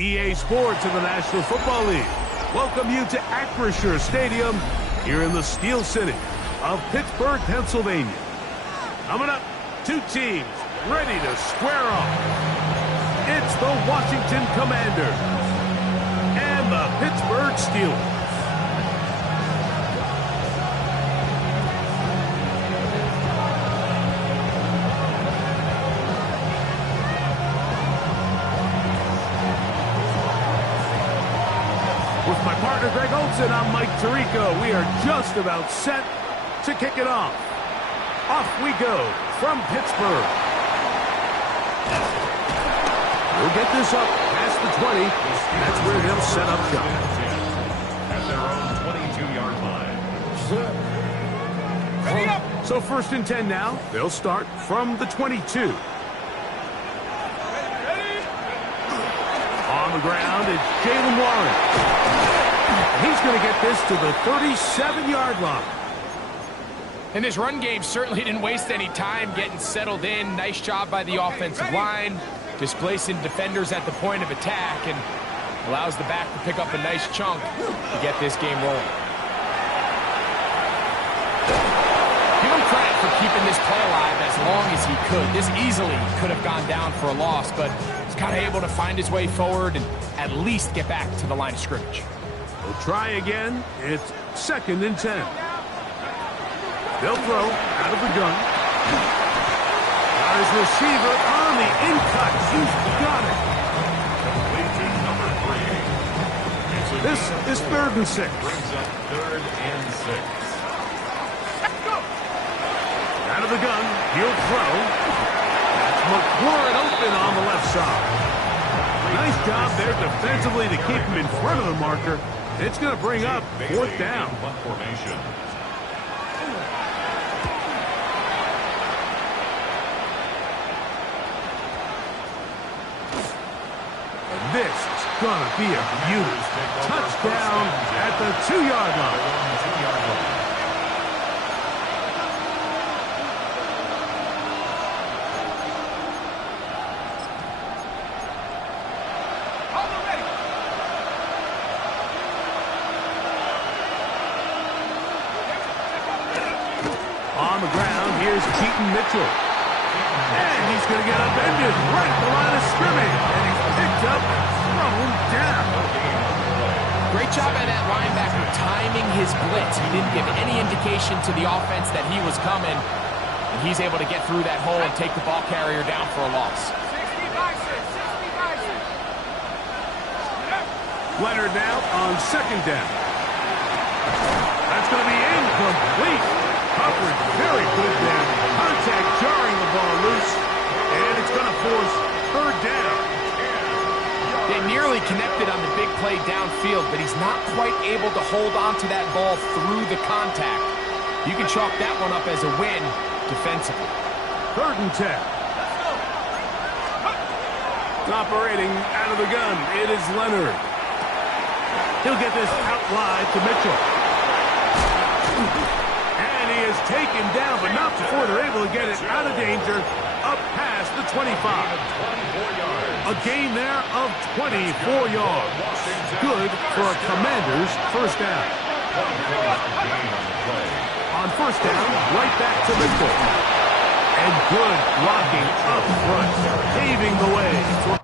EA Sports and the National Football League welcome you to Acrisure Stadium here in the Steel City of Pittsburgh, Pennsylvania. Coming up, two teams ready to square off. It's the Washington Commanders and the Pittsburgh Steelers. With my partner Greg Olson, I'm Mike Tirico. We are just about set to kick it off. Off we go from Pittsburgh. We'll get this up past the 20. That's where they'll set up shop. At their own 22-yard line. Ready up. So first and 10 now. They'll start from the 22. On the ground, it's Jaylen Warren. He's going to get this to the 37-yard line. And this run game certainly didn't waste any time getting settled in. Nice job by the offensive line, displacing defenders at the point of attack, and allows the back to pick up a nice chunk to get this game rolling. Give him credit for keeping this play alive as long as he could. This easily could have gone down for a loss, but he's kind of able to find his way forward and at least get back to the line of scrimmage. We'll try again. It's second and 10. They'll throw out of the gun. Got his receiver on the in-cut. He's got it. This is third and 6. Brings up third and 6. Out of the gun. He'll throw. That's McLaurin open on the left side. Nice job there defensively to keep him in front of the marker. It's going to bring up fourth down. Formation. This is going to be a beauty. Touchdown at the 2-yard line. On the ground, here's Keaton Mitchell. And he's going to get upended right at the line of scrimmage. And he's picked up and thrown down. Great job by that linebacker timing his blitz. He didn't give any indication to the offense that he was coming. And he's able to get through that hole and take the ball carrier down for a loss. Leonard now on second down. That's going to be incomplete. Coverage very good there. Contact jarring the ball loose. And it's going to force third down. They nearly connected on the big play downfield, but he's not quite able to hold on to that ball through the contact. You can chalk that one up as a win defensively. Third and 10. Operating out of the gun, it is Leonard. He'll get this out wide to Mitchell. And he is taken down, but not before they're able to get it out of danger up past the 25. A gain there of 24 yards. Good for a Commanders first down. On first down, right back to Mitchell. And good blocking up front, paving the way for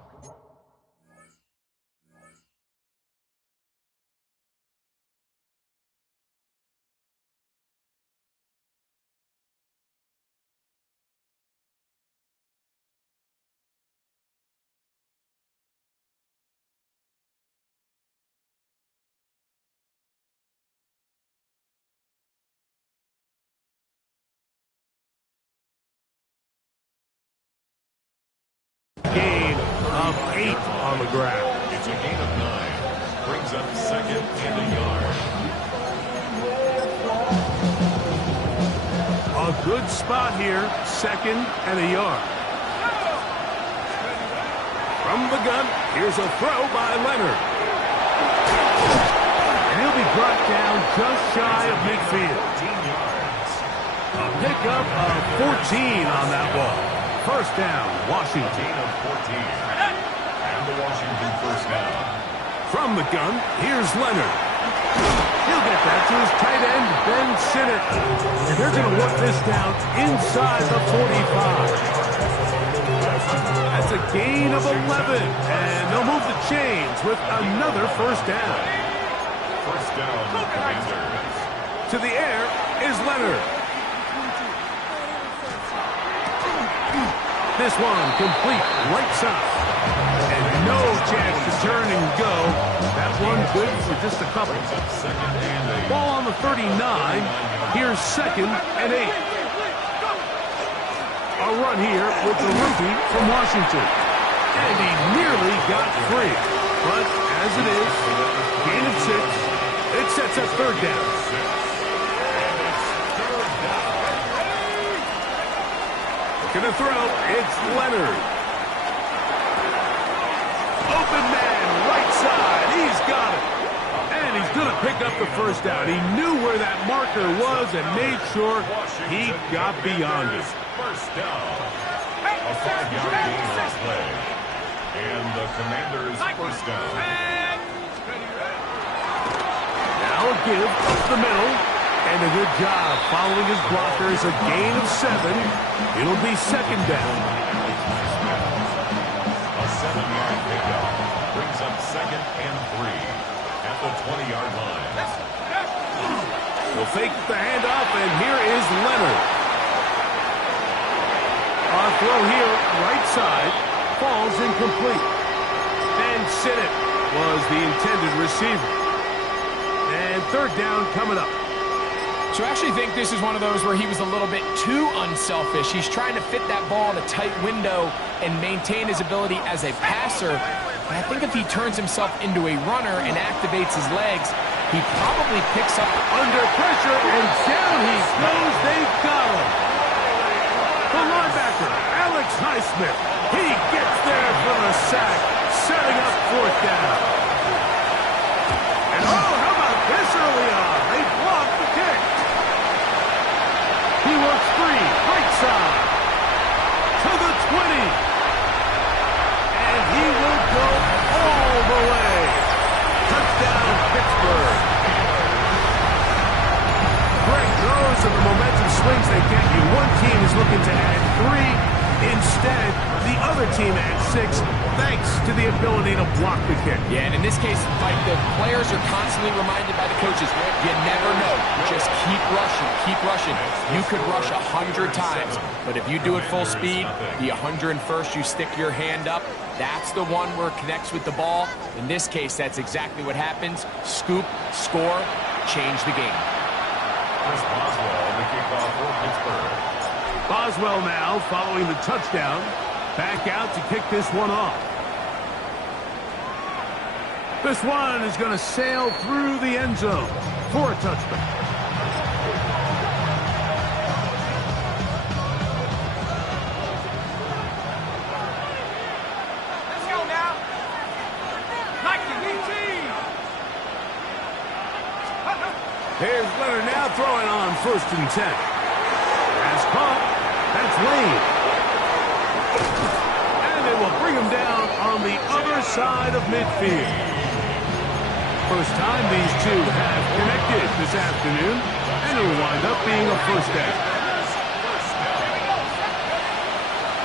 gain of 8 on the ground. It's a gain of 9. Brings up second and a yard. A good spot here, second and a yard. From the gun, here's a throw by Leonard. And he'll be brought down just shy of midfield. 14 yards. A pickup of 14 on that ball. First down, Washington. Gain of 14. And the Washington first first down. From the gun, here's Leonard. He'll get that to his tight end, Ben Sinnott. And they're going to work this down inside the 45. That's a gain of 11. And they'll move the chains with another first down. First down, Commanders. To the air is Leonard. This one complete right side. And no chance to turn and go. That one good for just a couple. Ball on the 39. Here's 2nd and 8. A run here with the rookie from Washington. And he nearly got free. But as it is, gain of 6. It sets up 3rd down. Looking to throw. It's Leonard. Open man, right side. He's got it. And he's going to pick up the first down. He knew where that marker was and made sure he got beyond it. First down. A 5-yard gain on the play. And the Commanders' first down. Now a give up the middle. And a good job following his blockers. A gain of 7. It'll be 2nd down. A 7-yard pickup brings up 2nd and 3 at the 20-yard line. We'll fake the handoff, and here is Leonard. Our throw here, right side, falls incomplete. And Sinnott was the intended receiver. And 3rd down coming up. So I actually think this is one of those where he was a little bit too unselfish. He's trying to fit that ball in a tight window and maintain his ability as a passer. But I think if he turns himself into a runner and activates his legs, he probably picks up under pressure, and down he goes. They've got him. The linebacker, Alex Highsmith. He gets there for the sack, setting up 4th down. And oh, how about this early on? They blocked the kick. He works free, right side, to the 20. And he will go all the way. Touchdown, Pittsburgh. Great throws and the momentum swings they get you. One team is looking to add 3. Instead, the other team adds 6, thanks to the ability to block the kick. Yeah, and in this case, like the players are constantly reminded by the coaches, you never know. Just keep rushing, keep rushing. You could rush 100 times, but if you do it full speed, the 101st, you stick your hand up. That's the one where it connects with the ball. In this case, that's exactly what happens. Scoop, score, change the game. Chris Boswell, the kickoff for Pittsburgh. Boswell now following the touchdown. Back out to kick this one off. This one is going to sail through the end zone for a touchback. Let's go now. Nike DT. Here's Leonard now throwing on 1st and 10. Has caught. That's Lane. And they will bring him down on the other side of midfield. First time these two have connected this afternoon, and it will wind up being a first down.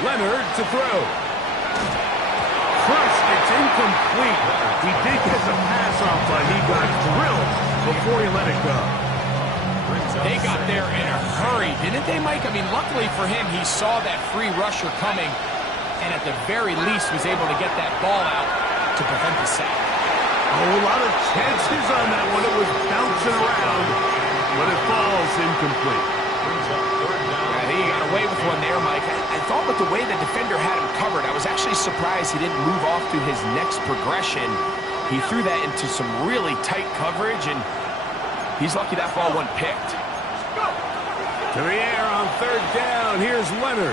Leonard to throw. Crushed, it's incomplete. He did get the pass off, but he got drilled before he let it go. They got there in a hurry, didn't they, Mike? I mean, luckily for him, he saw that free rusher coming, and at the very least was able to get that ball out to prevent the sack. A whole lot of chances on that one. It was bouncing around, but it falls incomplete. I think he got away with one there, Mike. I thought with the way the defender had him covered, I was actually surprised he didn't move off to his next progression. He threw that into some really tight coverage, and he's lucky that ball wasn't picked. To the air on 3rd down. Here's Leonard.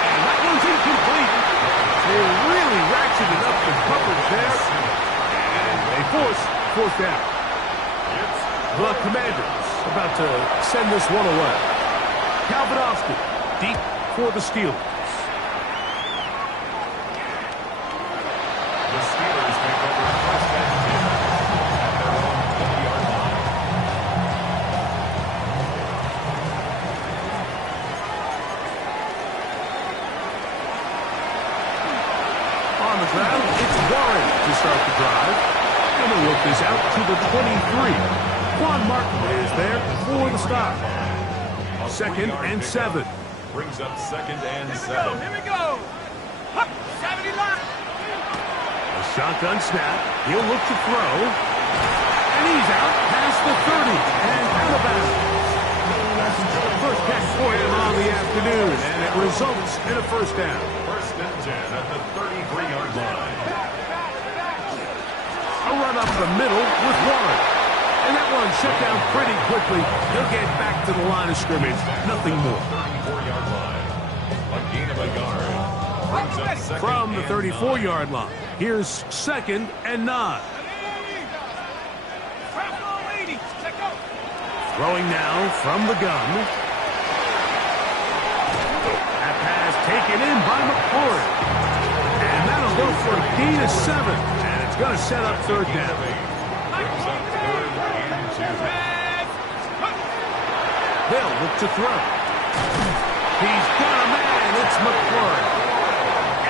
And that one's incomplete. They really ratcheted up the coverage there. And they force 4th down. The Commanders about to send this one away. Kalvanovsky deep for the Steelers. out, it's Warren to start the drive. And they'll work this out to the 23. Juan Martin is there for the stop. 2nd and 7. Brings up 2nd and 7. Here we go. 70 line. A shotgun snap. He'll look to throw. And he's out past the 30 and out of bounds. First catch for him on the afternoon, and it results in a first down. 1st and 10 at the 33-yard line. A run up the middle with Warren. And that one shut down pretty quickly. He'll get back to the line of scrimmage. Nothing more. 34-yard line. A gain of a yard. Brings up 2nd From the and 34-yard line, here's 2nd and 9. Throwing now from the gun. That pass taken in by McCord. And that'll go for a gain of 7. And it's going to set up 3rd down. Brings up 3rd and 2. They'll look to throw. He's got a man. It's McCord.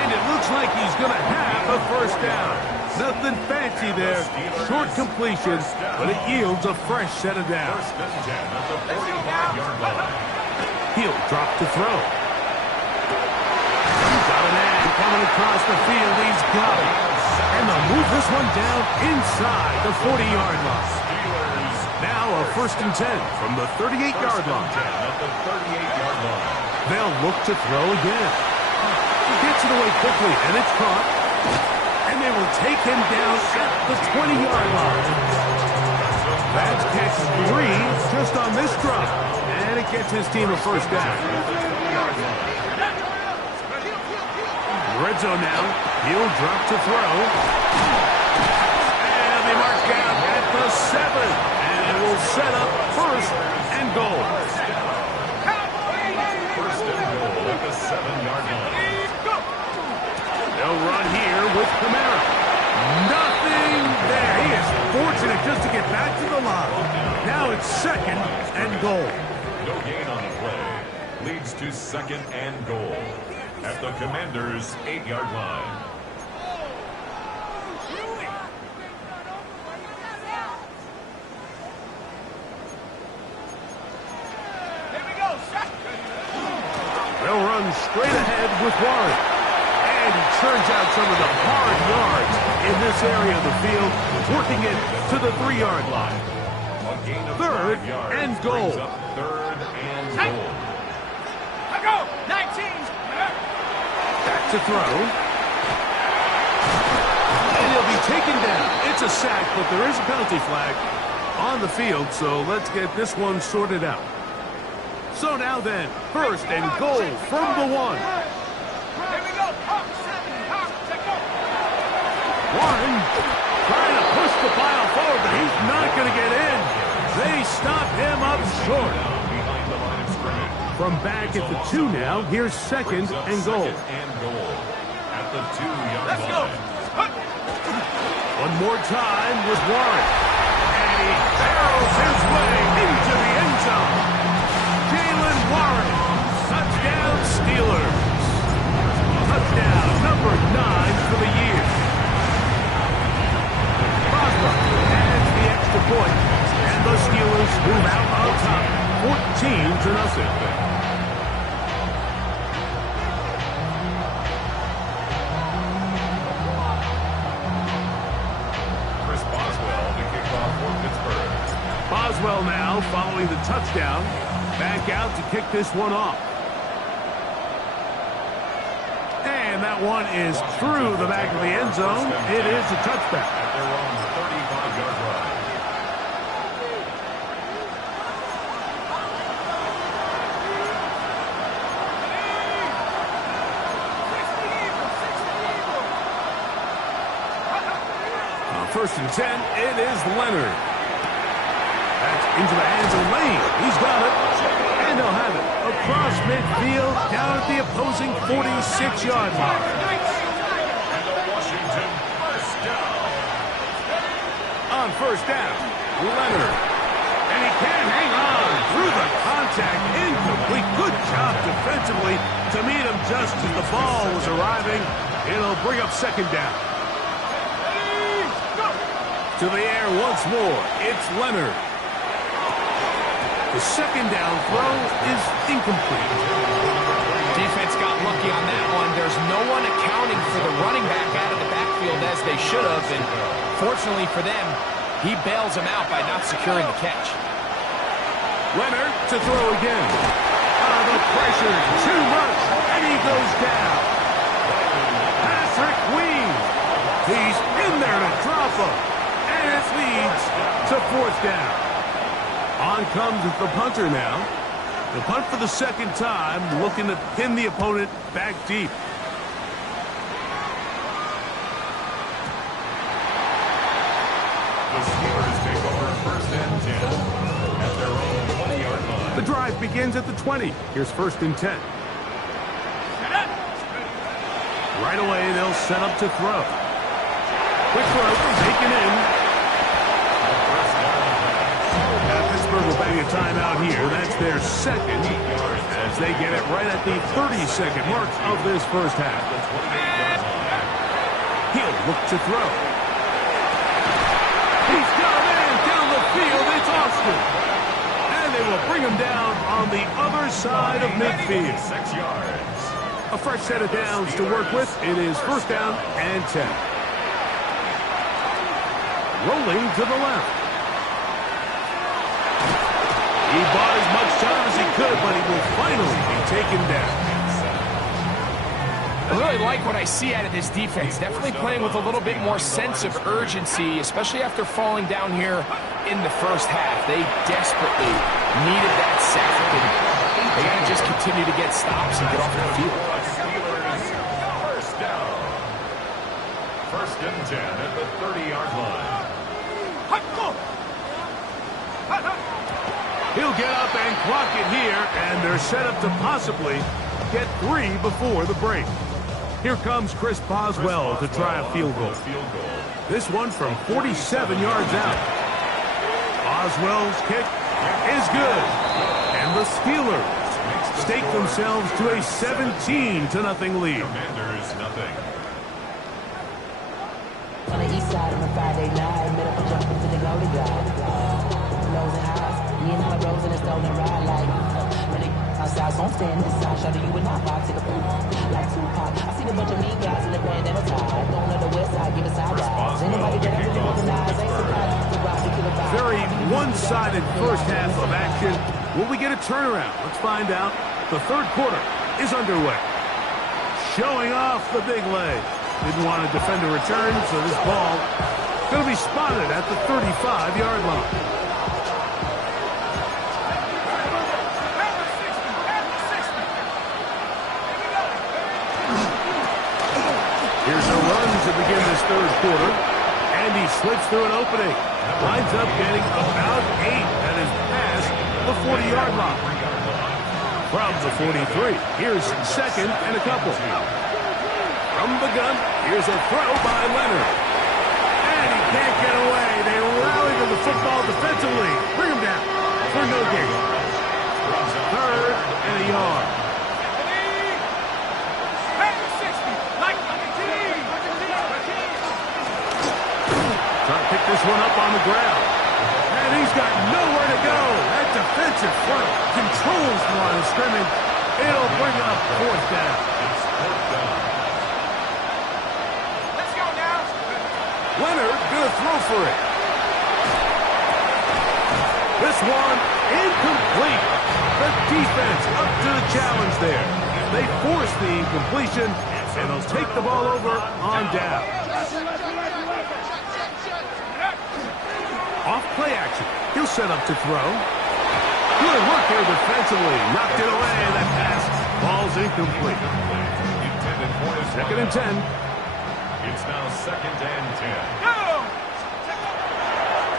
And it looks like he's going to have a first down. Nothing fancy there. Short completion, but it yields a fresh set of downs. 1st and 10 at the 45-yard line. He'll drop to throw. He's got a man coming across the field. He's got it. And they'll move this one down inside the 40-yard line. Steelers. Now a 1st and 10 from the 38-yard line. 10 at the 38-yard line. They'll look to throw again. He gets it away quickly, and it's caught. And they will take him down at the 20-yard line. That's catch 3 just on this drop. And it gets his team a first down. Red zone now. He'll drop to throw. And they mark down at the 7. And it will set up 1st and goal. 1st and goal at the 7-yard line. They'll run here with Kamara. Nothing there. He is fortunate just to get back to the line. Now it's 2nd and goal. No gain on the play. Leads to 2nd and goal at the Commanders' 8-yard line. They'll run straight ahead with Warren. And he turns out some of the hard yards in this area of the field, working it to the 3-yard line. A gain of 3rd 5 yards. and goal. Brings up 3rd and goal. I go. 19. Back to throw. And he'll be taken down. It's a sack, but there is a penalty flag on the field, so let's get this one sorted out. So now then, 1st and goal from the 1. Here we go. Warren trying to push the pile forward, but he's not going to get in. They stop him up short. Behind the line of scrimmage. From back at the 2 now, here's 2nd and goal. 2nd and goal at the 2-yard line. One more time with Warren. And he barrels his way into the end zone. Jaylen Warren, touchdown Steelers. Touchdown number 9 for the year. Boswell adds the extra point. And the Steelers move out on top, 14-0. Chris Boswell to kick off for Pittsburgh. Boswell now following the touchdown. Back out to kick this one off. And that one is through the back of the end zone. It is a touchback. At their own 35-yard line. First and 10, it is Leonard. That's into the hands of Lane. He's got it. And he'll have it across midfield down at the opposing 46-yard line. And the Washington first down. On first down, Leonard. And he can hang on through through the contact, incomplete. Good job defensively to meet him just as the ball was arriving. It'll bring up second down. To the air once more, it's Leonard. The second down throw is incomplete. Defense got lucky on that one. There's no one accounting for the running back out of the backfield as they should have, and fortunately for them, he bails him out by not securing the catch. Leonard to throw again. The pressure too much, and he goes down. Patrick Weed. He's in there to drop him, and it leads to fourth down. On comes the punter now. The punt for the second time, looking to pin the opponent back deep. The Steelers take over first and 10 at their own 20-yard line. The drive begins at the 20. Here's first and 10. Right away, they'll set up to throw. Quick throw, taken in. Pittsburgh will bang a timeout here. That's their second, as they get it right at the 30-second mark of this first half. He'll look to throw. He's got a man down the field. It's Austin. And they will bring him down on the other side of midfield. 6 yards. A fresh set of downs to work with. It is first down and 10. Rolling to the left. He bought as much time as he could, but he will finally be taken down. I really like what I see out of this defense. Definitely playing with a little bit more sense of urgency, especially after falling down here in the first half. They desperately needed that sack, and they got to just continue to get stops and get off the field. First down. First and 10 at the 30-yard line. He'll get up and clock it here, and they're set up to possibly get 3 before the break. Here comes Chris Boswell to try a field goal. This one from 47 yards out. Boswell's kick is good, and the Steelers stake themselves to a 17-0 lead. Commanders, nothing. On the east side on a Friday night, made up a jump into the glory god. Lows and highs. Me and my bros in a stolen ride like when they outside, so I'm staying this side. Show you and I vibe to the pool like Tupac. I seen a bunch of mean guys in the band and a tie. Don't know the west side, give a side eyes. Anybody that I really recognize ain't surprised to rock the killer vibe. Very one-sided first half of action. Will we get a turnaround? Let's find out. The third quarter is underway. Showing off the big leg. Didn't want to defend a return, so this ball going to be spotted at the 35-yard line. Here's a run to begin this third quarter, and he slips through an opening. Winds up getting about 8 at his pass the 40-yard line. From the 43, here's second and a couple. From the gun, here's a throw by Leonard. And he can't get away. They rally to the football defensively. Bring him down for no gain. Third and a yard. Trying to pick this one up on the ground. And he's got nowhere to go. That defensive front controls the line of scrimmage. It'll bring up fourth down. Let's go now. Leonard gonna throw for it. This one incomplete. The defense up to the challenge there. They force the incompletion, and they'll take the ball over on down. Off play action. He'll set up to throw. Good work here defensively. Knocked it away. That pass. Ball's incomplete. Second and 10. It's now second and 10. Go!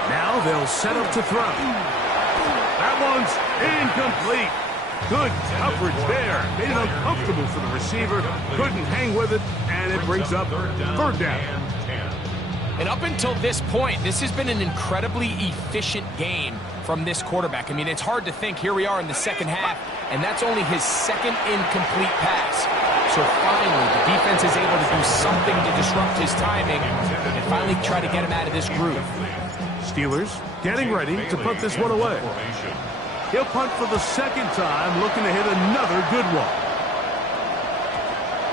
Now they'll set up to throw. That one's incomplete. Good coverage there. Made it uncomfortable for the receiver. Couldn't hang with it, and it brings up third down. And up until this point, this has been an incredibly efficient game from this quarterback. I mean, it's hard to think. Here we are in the second half, and that's only his second incomplete pass. So finally, the defense is able to do something to disrupt his timing and finally try to get him out of this groove. Steelers getting ready to put this one away. He'll punt for the second time, looking to hit another good one.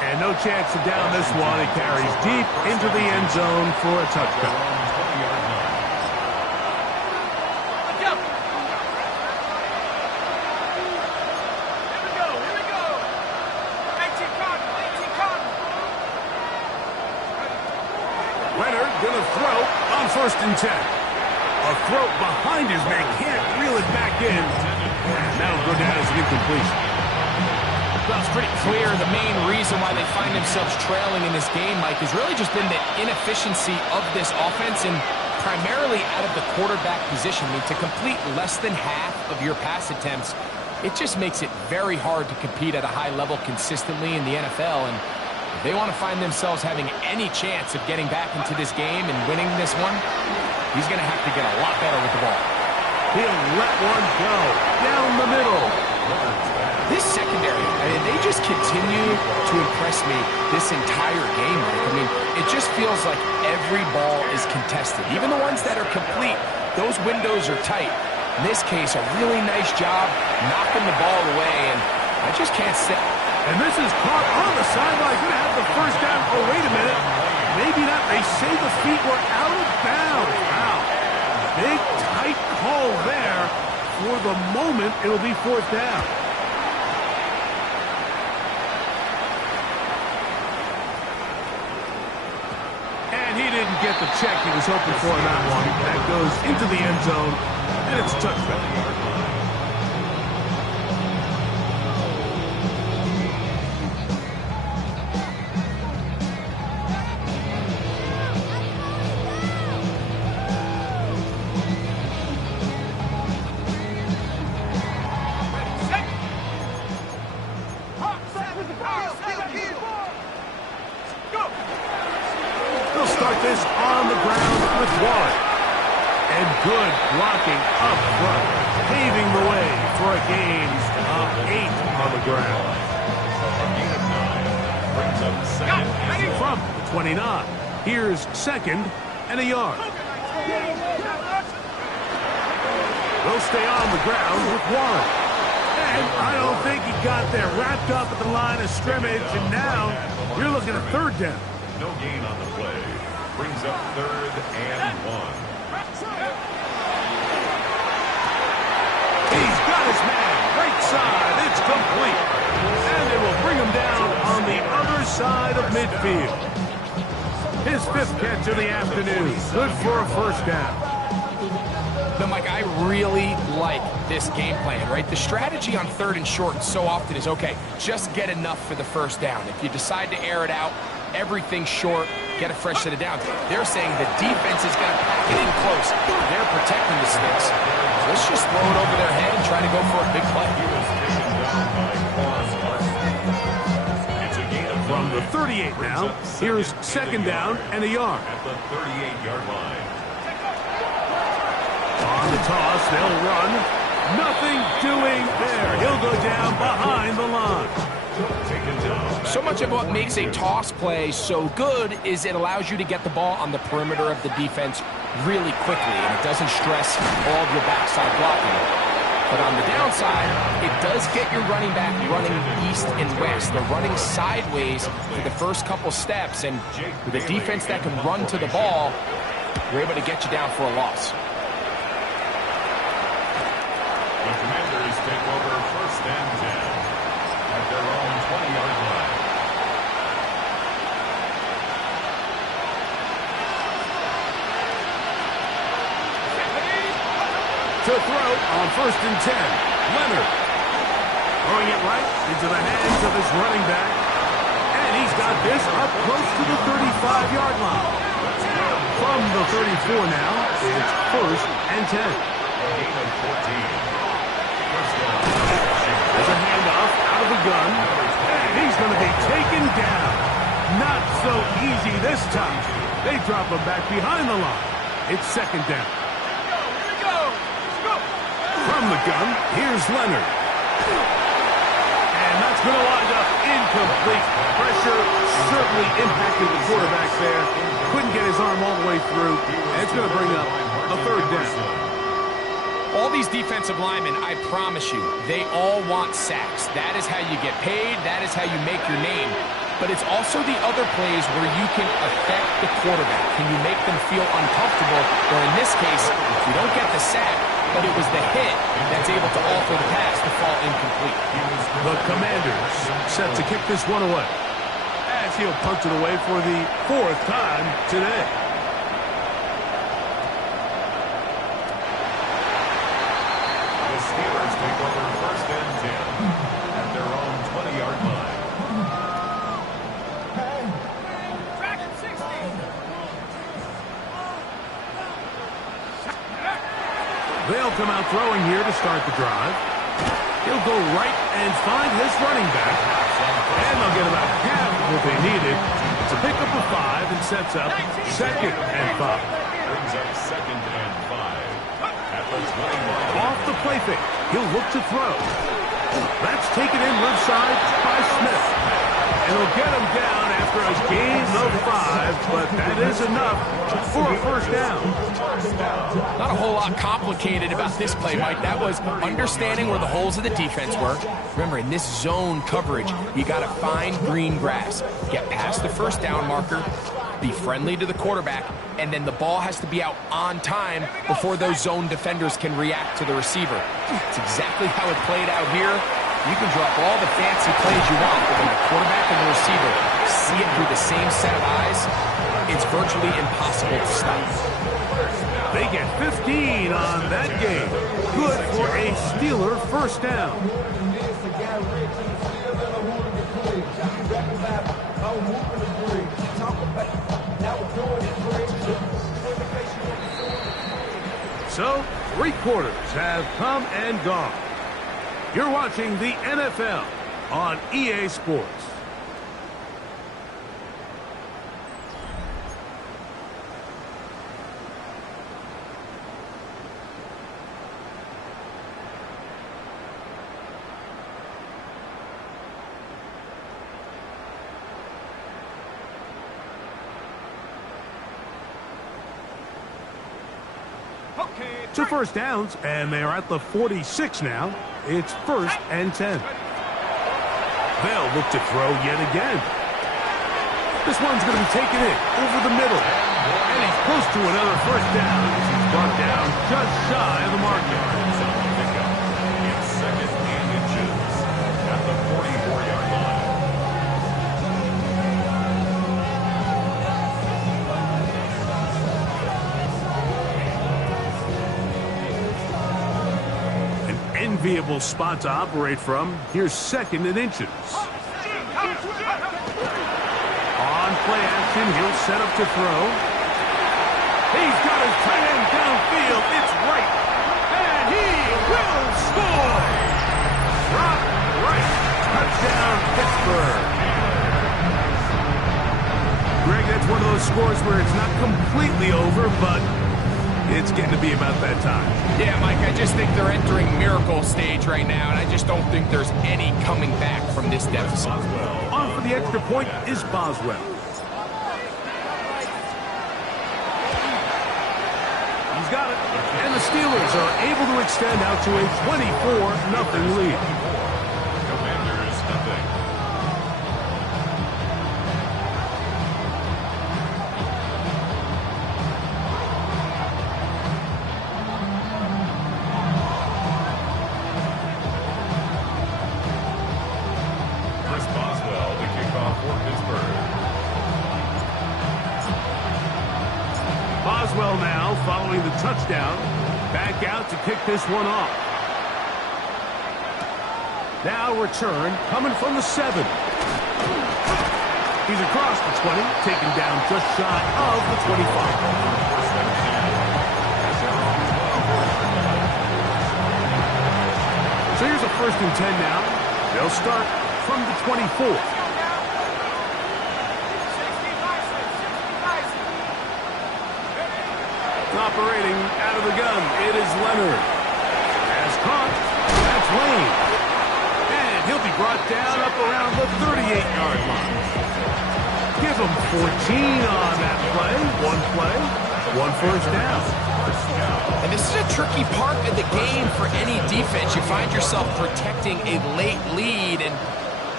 And no chance to down this one. He carries deep into the end zone for a touchdown. Leonard gonna throw on 1st and 10. A throw behind his man, can't reel it back in. And that'll go down as an incompletion. Well, it's pretty clear the main reason why they find themselves trailing in this game, Mike, has really just been the inefficiency of this offense and primarily out of the quarterback position. I mean, to complete less than half of your pass attempts, it just makes it very hard to compete at a high level consistently in the NFL. And if they want to find themselves having any chance of getting back into this game and winning this one, he's going to have to get a lot better with the ball. He'll let one go down the middle. This secondary, I mean, they just continue to impress me this entire game. I mean, it just feels like every ball is contested. Even the ones that are complete, those windows are tight. In this case, a really nice job knocking the ball away, and I just can't sit. And this is caught on the sideline. Going to have the first down. Oh, wait a minute. Maybe not. They say the feet were out of bounds. Wow. Big, tight call there. For the moment, it'll be 4th down. And he didn't get the check he was hoping for on that one. That goes into the end zone, and it's a touchdown. Start this on the ground with Warren. And good blocking up front, paving the way for a gain of 8 on the ground. From the 29, here's 2nd and a yard. They'll stay on the ground with Warren. And I don't think he got there, wrapped up at the line of scrimmage, and now you're looking at 3rd down. No gain on the play. Brings up 3rd and 1. He's got his man. Right side. It's complete. And it will bring him down on the other side of midfield. His 5th catch of the afternoon. Good for a 1st down. Now, Mike, I really like this game plan, right? The strategy on 3rd and short so often is, okay, just get enough for the 1st down. If you decide to air it out, everything short, get a fresh set of downs. They're saying the defense is going to pack it in close. They're protecting the sticks. Let's just throw it over their head and try to go for a big play. From the 38 now, here's 2nd down and a yard. At the 38-yard line. On the toss, they'll run. Nothing doing there. He'll go down behind the line. So much of what makes a toss play so good is it allows you to get the ball on the perimeter of the defense really quickly, and it doesn't stress all of your backside blocking. But on the downside, it does get your running back running east and west. They're running sideways for the first couple steps, and with a defense that can run to the ball, we're able to get you down for a loss. The Commanders take over 1st and 10 at their own 20-yard line. To throw on 1st and 10. Leonard throwing it right into the hands of his running back. And he's got this up close to the 35-yard line. From the 34 now, it's 1st and 10. Gain of 14. There's a handoff out of the gun. And he's going to be taken down. Not so easy this time. They drop him back behind the line. It's second down. Here we go. Let's go. From the gun, here's Leonard. And that's going to wind up incomplete. Pressure certainly impacted the quarterback there. Couldn't get his arm all the way through. And it's going to bring up a third down. All these defensive linemen, I promise you, they all want sacks. That is how you get paid. That is how you make your name. But it's also the other plays where you can affect the quarterback. Can you make them feel uncomfortable? Or in this case, if you don't get the sack, but it was the hit that's able to alter the pass to fall incomplete. The Commanders set to kick this one away, as he'll punch it away for the fourth time today. The Steelers take over first and 10 at their own 20-yard line. Track at 60. They'll come out throwing here to start the drive. He'll go right and find his running back. And they'll get about half of what they needed. It's a pickup of 5 and sets up second and 5. Brings up second and 5 at the 20-yard line. Off the play fake, he'll look to throw. That's taken in left side by Smith. And he'll get him down after a gain of 5, but that is enough for a first down. Not a whole lot complicated about this play, Mike. That was understanding where the holes of the defense were. Remember, in this zone coverage, you got to find green grass. Get past the first down marker, be friendly to the quarterback, and then the ball has to be out on time before those zone defenders can react to the receiver. It's exactly how it played out here. You can drop all the fancy plays you want, but when the quarterback and the receiver see it through the same set of eyes, it's virtually impossible to stop. They get 15 on that game. Good for a Steeler first down. So, 3 quarters have come and gone. You're watching the NFL on EA Sports. Two first downs, and they're at the 46 now. It's first and 10. They'll look to throw yet again. This one's going to be taken in over the middle. And he's close to another first down as he's brought down just shy of the marker. It's second and inches at the 44-yard line. Enviable spot to operate from. Here's second and inches. On play action, he'll set up to throw. He's got his tight end downfield. It's right. And he will score. Drop right. Touchdown, Pittsburgh. Greg, that's one of those scores where it's not completely over, but it's getting to be about that time. Yeah, Mike, I just think they're entering miracle stage right now, and I just don't think there's any coming back from this deficit. On for the extra point is Boswell. He's got it. And the Steelers are able to extend out to a 24-0 lead. Commanders nothing. Chris Boswell to kick off for Pittsburgh. Boswell now following the touchdown. Back out to kick this one off. Now return coming from the 7. He's across the 20, taken down just shy of the 25. So here's a first and 10 now. They'll start from the 24. operating out of the gun. It is Leonard. As caught, that's Lane. And he'll be brought down up around the 38-yard line. Give him 14 on that play. One first down. And this is a tricky part of the game for any defense. You find yourself protecting a late lead, and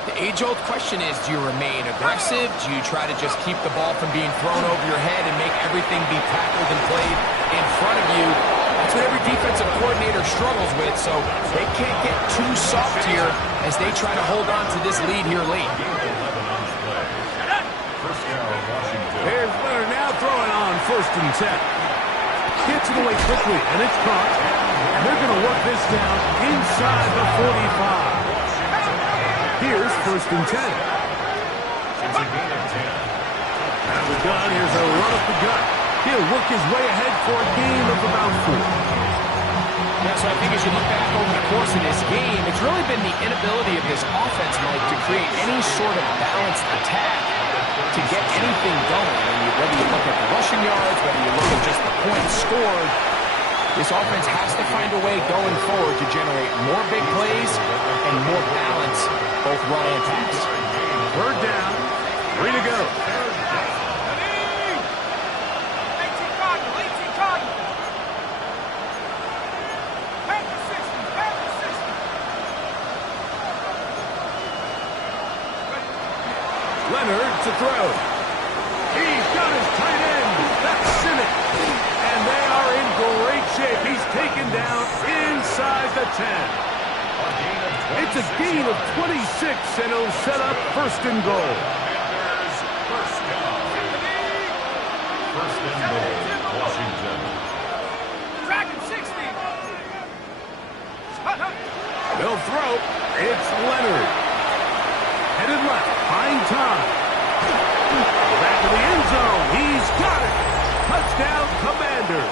the age-old question is, do you remain aggressive? Do you try to just keep the ball from being thrown over your head and make everything be tackled and played in front of you? That's what every defensive coordinator struggles with, so they can't get too soft here as they try to hold on to this lead here late. Here's Leonard now throwing on 1st and 10. Gets it away quickly, and it's caught. And they're going to work this down inside the 45. Here's 1st and 10. It's a gain of 10. Out of the gun, here's a run up the gut. He'll work his way ahead for a gain of about 4. Yeah, so I think as you look back over the course of this game, it's really been the inability of this offense, Mike, to create any sort of balanced attack to get anything going. Whether you look at the rushing yards, whether you look at just the points scored, this offense has to find a way going forward to generate more big plays and more balance, both run and pass. 3rd down, 3 to go. Leonard to throw. He's got his tight end. That's Sinnott. And they are in great shape. He's taken down inside the 10. It's a gain of 26, and it'll set up 1st and goal. First and goal, Washington. Dragon 60. They'll throw. It's Leonard. Headed left. Fine time. Back to the end zone. He's got it. Touchdown, Commanders.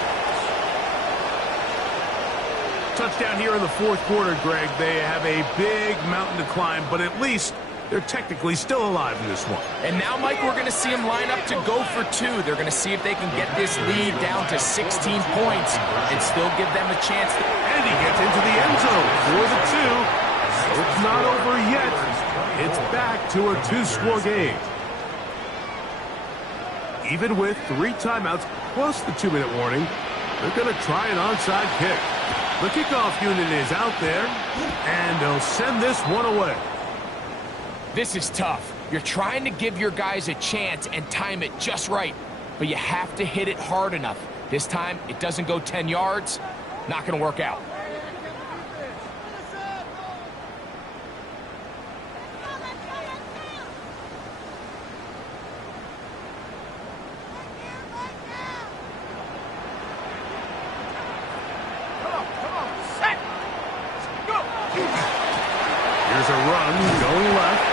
Touchdown here in the 4th quarter, Greg. They have a big mountain to climb, but at least they're technically still alive in this one. And now, Mike, we're going to see them line up to go for 2. They're going to see if they can get this lead down to 16 points and still give them a chance. And he gets into the end zone for the 2. So it's not over yet. It's back to a 2-score game. Even with 3 timeouts plus the 2-minute warning, they're going to try an onside kick. The kickoff unit is out there, and they'll send this one away. This is tough. You're trying to give your guys a chance and time it just right, but you have to hit it hard enough. This time, it doesn't go 10 yards. Not going to work out. Here's a run going left.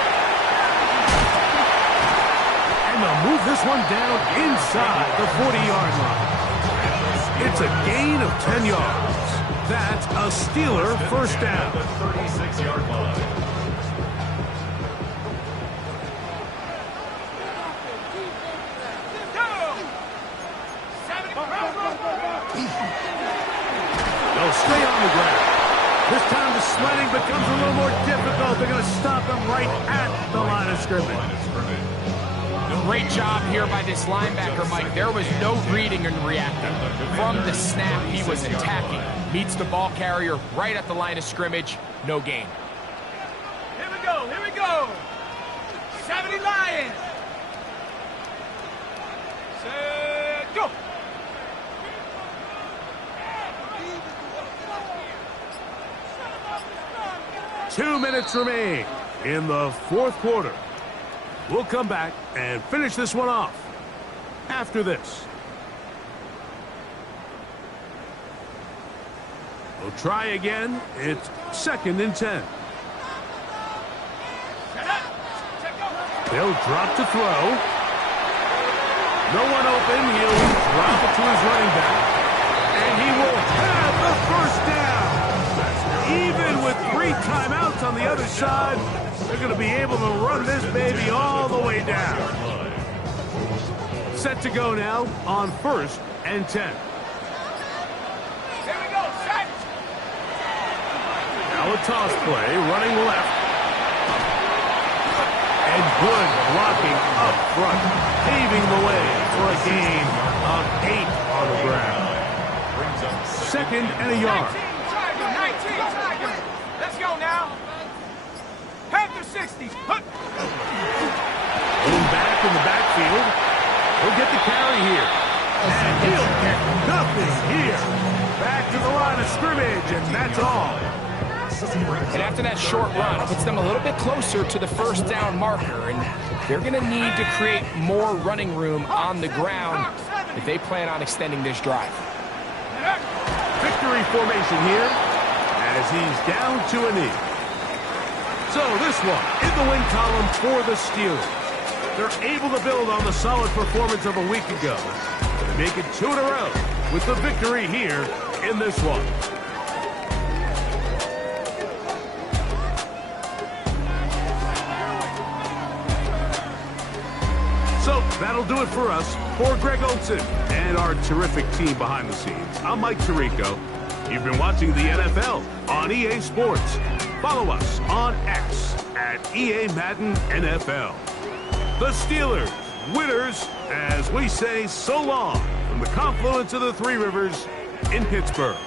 And they'll move this one down inside the 40-yard line. It's a gain of 10 yards. That's a Steeler first down. The 36-yard line. They'll stay on the ground. This time the sledding becomes a little more difficult. They're going to stop him right at the line of scrimmage. Great job here by this linebacker, Mike. There was no reading and reacting. From the snap, he was attacking. Meets the ball carrier right at the line of scrimmage. No gain. Here we go, here we go. 70 Lions. Set, go. 2 minutes remain in the 4th quarter. We'll come back and finish this one off after this. We'll try again. It's 2nd and 10. They'll drop to throw. No one open. He'll drop it to his running back. And he will have the first down. Even with 3 timeouts on the other side, they're going to be able to run this baby all the way down. Set to go now on 1st and 10. a toss play, running left. And good blocking up front, paving the way for a gain of 8 on the ground. Second and a yard. 19, Tiger. Let's go now. Panther 60s. Going back in the backfield. He'll get the carry here. And he'll get nothing here. Back to the line of scrimmage, and that's all. And after that short run, it puts them a little bit closer to the first down marker, and they're going to need to create more running room on the ground if they plan on extending this drive. Victory formation here as he's down to a knee. So this one in the win column for the Steelers. They're able to build on the solid performance of a week ago. They make it 2 in a row with the victory here in this one. So that'll do it for us. For Greg Olsen and our terrific team behind the scenes, I'm Mike Tirico. You've been watching the NFL on EA Sports. Follow us on X at EA Madden NFL. The Steelers, winners, as we say so long from the confluence of the Three Rivers in Pittsburgh.